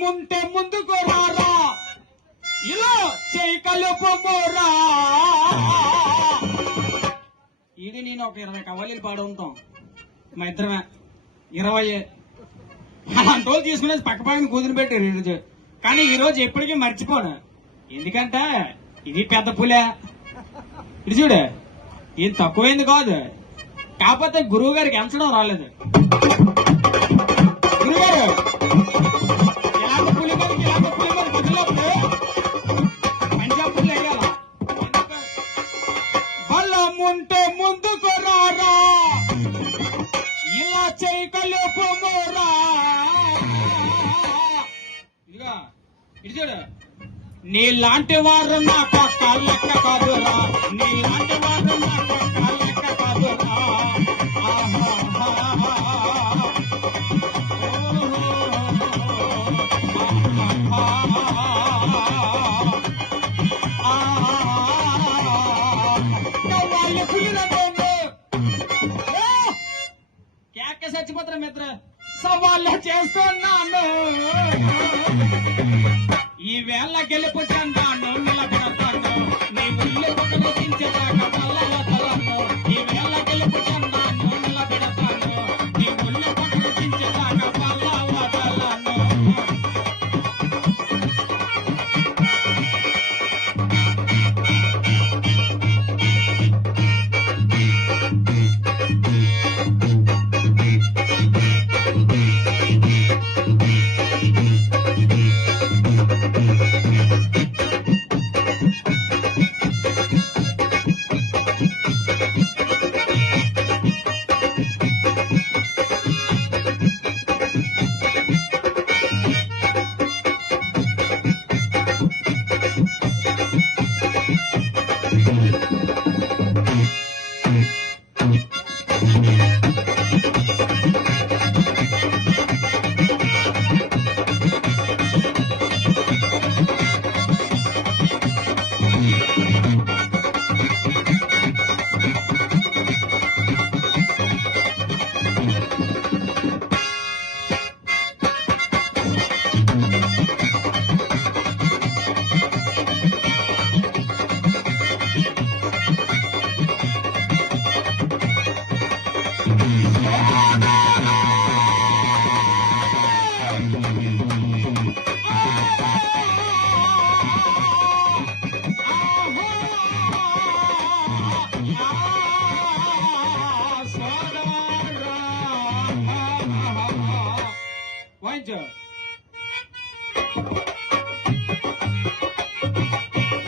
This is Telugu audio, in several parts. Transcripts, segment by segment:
బలముంటే ముందుకు రారా, ఇలా చేయి కలుపుకోరా. ఇది నేను ఒక 20 కవ్వాలీలు పాడు ఉంటాం మా ఇద్దరమే. 20 అలాంటి రోజు తీసుకునేది పక్క పక్కన కూతురు పెట్టారు ఈరోజు. కానీ ఈ రోజు ఎప్పటికీ మర్చిపోను. ఎందుకంటే ఇది పెద్ద పులే. ఇది చూడు, ఇది తక్కువైంది కాదు. కాకపోతే గురువు గారికి ఎంచడం రాలేదు. గురుగారు ఇలాంటి పులి మీదకి ఇలాంటి పులి మీద బదులప్పుడు పంజాబ్ పులి వేయాల. బలముంటే ముందుకు రారా, ఇలా చేయి కలుపుకోరా. ఇదిగా ఇది చూడు, నీలాంటి వారు నాకు కాళ్ళెక్క కాదురా, నీలాంటి వారు నాకు కాళ్ళెక్క కాదురా. కేక చచ్చిపోతున్నా మిత్ర, సవాళ్ళు చేస్తున్నాను. ఈ వేళ గెలుపు చెందాను, నిలబెడతాను నీ ఉల్లి పక్కనొచ్చించేదాకా తలను. ఈ వేళ గెలుపు చెందాను, నిలబెడతాను నీ ఉల్లి పక్కనొచ్చించేదాకా తలను.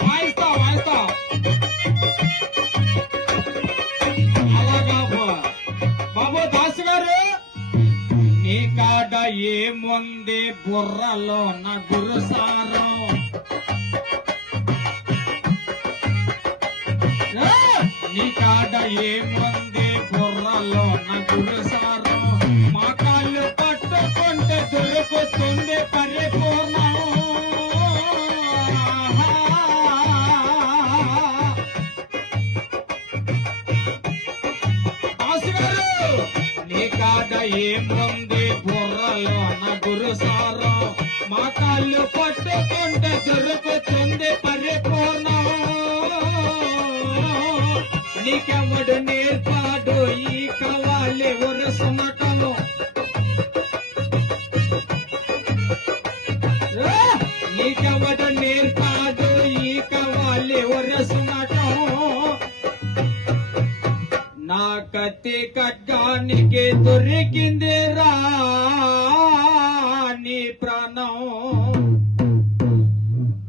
వాయిస్తా అలాగా బాబు దాసు గారు, నీ కాడ ఏముంది బుర్రలో నా గురుసారం. నీ కాడ ఏముంది బుర్రలో నా గురుసారం. మా కాళ్ళు పట్టుకుంటే దొరుకుతుంది పరిపూర్ణం. నీ కాడ ఏముంది బుర్రలో నా గురుసారం. మా కాళ్ళు పట్టుకుంటే దొరుకుతుంది పరిపూర్ణం. నీకెవడు నేర్పాడు ఈ కవాలి ఒరసునకము. నీకెవడు నేర్పాడు ఈ కవాలి ఒరసునకము. నా కత్తి ఖడ్గానికి దొరికింది రా నీ ప్రాణం.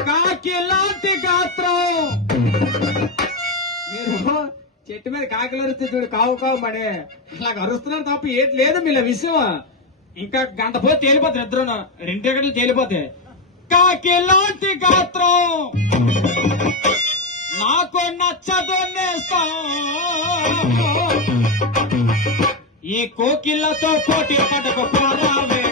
కాకిలాంటి గాత్రం. మీరు చెట్టు మీద కాకిలు అరుస్తే చూడు, కావు కావు మడే అలాగ అరుస్తున్నారు తప్ప ఏది లేదు మీల విషయం. ఇంకా గంట పోతే తేలిపోతారు ఇద్దరు, 2 గంటలు తేలిపోతాయి. కాకిలాంటి గాత్రం నాకు నచ్చదు నేస్తా. ఈ కోకిళ్ళతో పోటీ పడకు పోరావే.